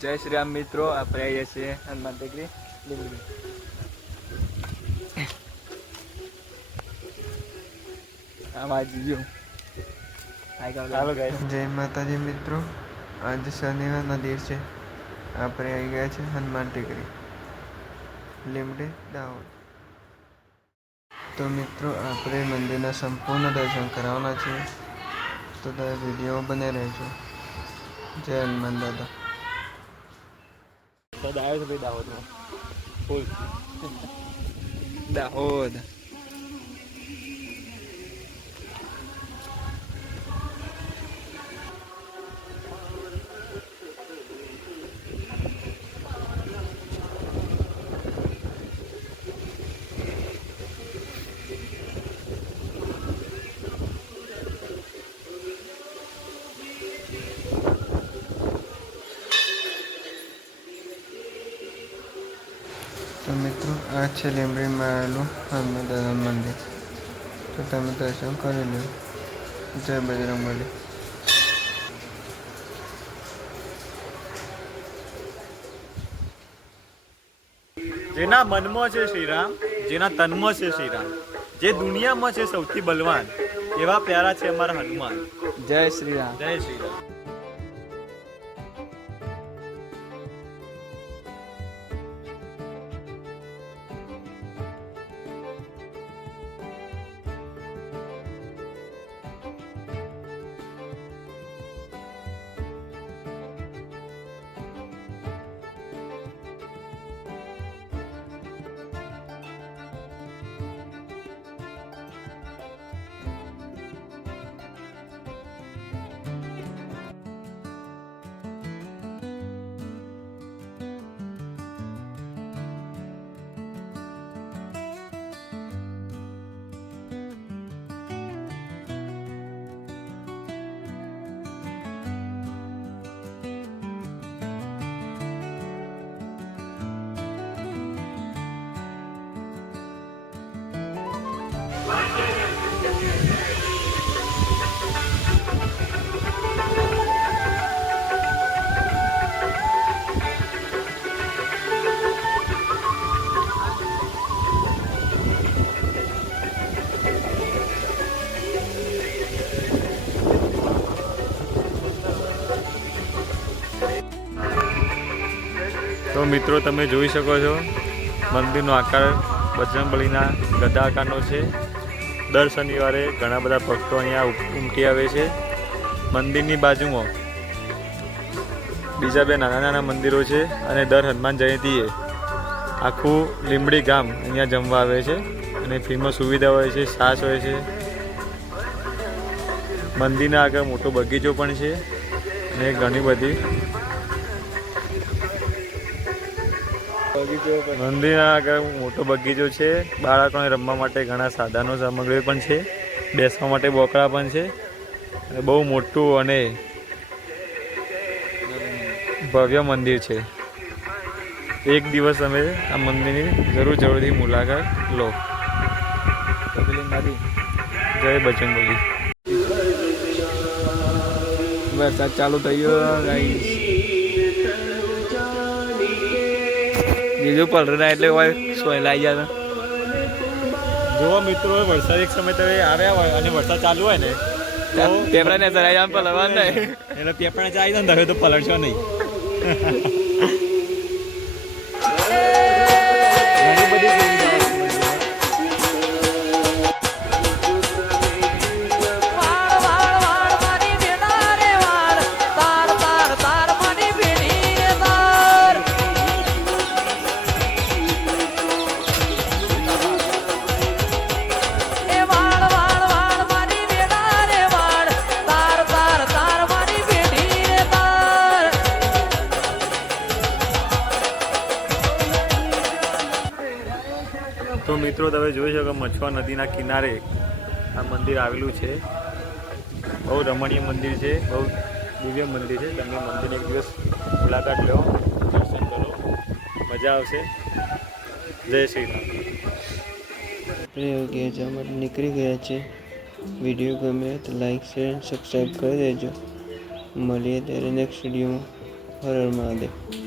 જય શ્રી રામ મિત્રો આપણે આવીએ છીએ હનુમાન ટેકરી લીંબડી. જય માતાજી મિત્રો આજે શનિવારના દિવસે આપણે આવી ગયા છે હનુમાન ટેકરી લીમડી દાહોદ. તો મિત્રો આપણે મંદિરના સંપૂર્ણ દર્શન કરાવવાના છીએ. તો તમે વીડિયો બને રહેજો. જય હનુમાન દાદા. પદ આવ્યો છે ભાઈ દાહોદમાં ફૂલ દાહોદ તો આ છે લીમડીમાં આવેલું હનુમાન મંદિર. તો તમે દર્શન કરી લો જય બજરંગબલી જેના મનમાં છે શ્રીરામ જેના તનમાં છે શ્રીરામ જે દુનિયામાં છે સૌથી બલવાન એવા પ્યારા છે અમારા હનુમાન. જય શ્રી રામ જય શ્રી મિત્રો તમે જોઈ શકો છો, મંદિરનો આકાર બજરંગબલીના ગદા આકારનો છે. દર શનિવારે ઘણા બધા ભક્તો અહીંયા ઉમ- ઉમટી આવે છે. મંદિરની બાજુમાં બીજા બે નાના નાના મંદિરો છે અને દર હનુમાન જયંતીએ આખું લીંબડી ગામ અહીંયા જમવા આવે છે અને ફ્રીમાં સુવિધા હોય છે સાસ હોય છે. મંદિરના આગળ મોટો બગીચો પણ છે અને ઘણી બધી મંદિરના આગળ મોટો બગીચો છે. બાળકોને રમવા માટે ઘણા સાધનો સામગ્રી પણ છે. બેસવા માટે બોકડા પણ છે. અને બહુ મોટું અને ભવ્ય મંદિર છે. એક દિવસ તમે આ મંદિરની જરૂર જરૂરથી મુલાકાત લો. જય બજરંગબલી. વરસાદ ચાલુ થઈ ગયો બીજું પલરના એટલે હોય સોયલાઈ જાય જો મિત્રો વરસાદ એક સમય તમે આવ્યા હોય અને વરસાદ ચાલુ હોય ને પેપરા ને જરાય આમ પલવા નહીં. એટલે પેપરા ને જાય ને તો પલળશો નહીં. તો મિત્રો, તમે જોઈ શકો મછવા નદીના કિનારે આ મંદિર આવેલું છે. બહુ રમણીય મંદિર છે, બહુ દિવ્ય મંદિર છે. તમે મંદિર એક દિવસ મુલાકાત લો, દર્શન કરો. મજા આવશે. જય શ્રી રામ. આપણે નીકળી ગયા છે, વીડિયો ગમે તો લાઈક, શેર સબસ્ક્રાઈબ કરી દેજો. મળીએ ત્યારે નેક્સ્ટ વિડીયોમાં હર હર મહાદેવ.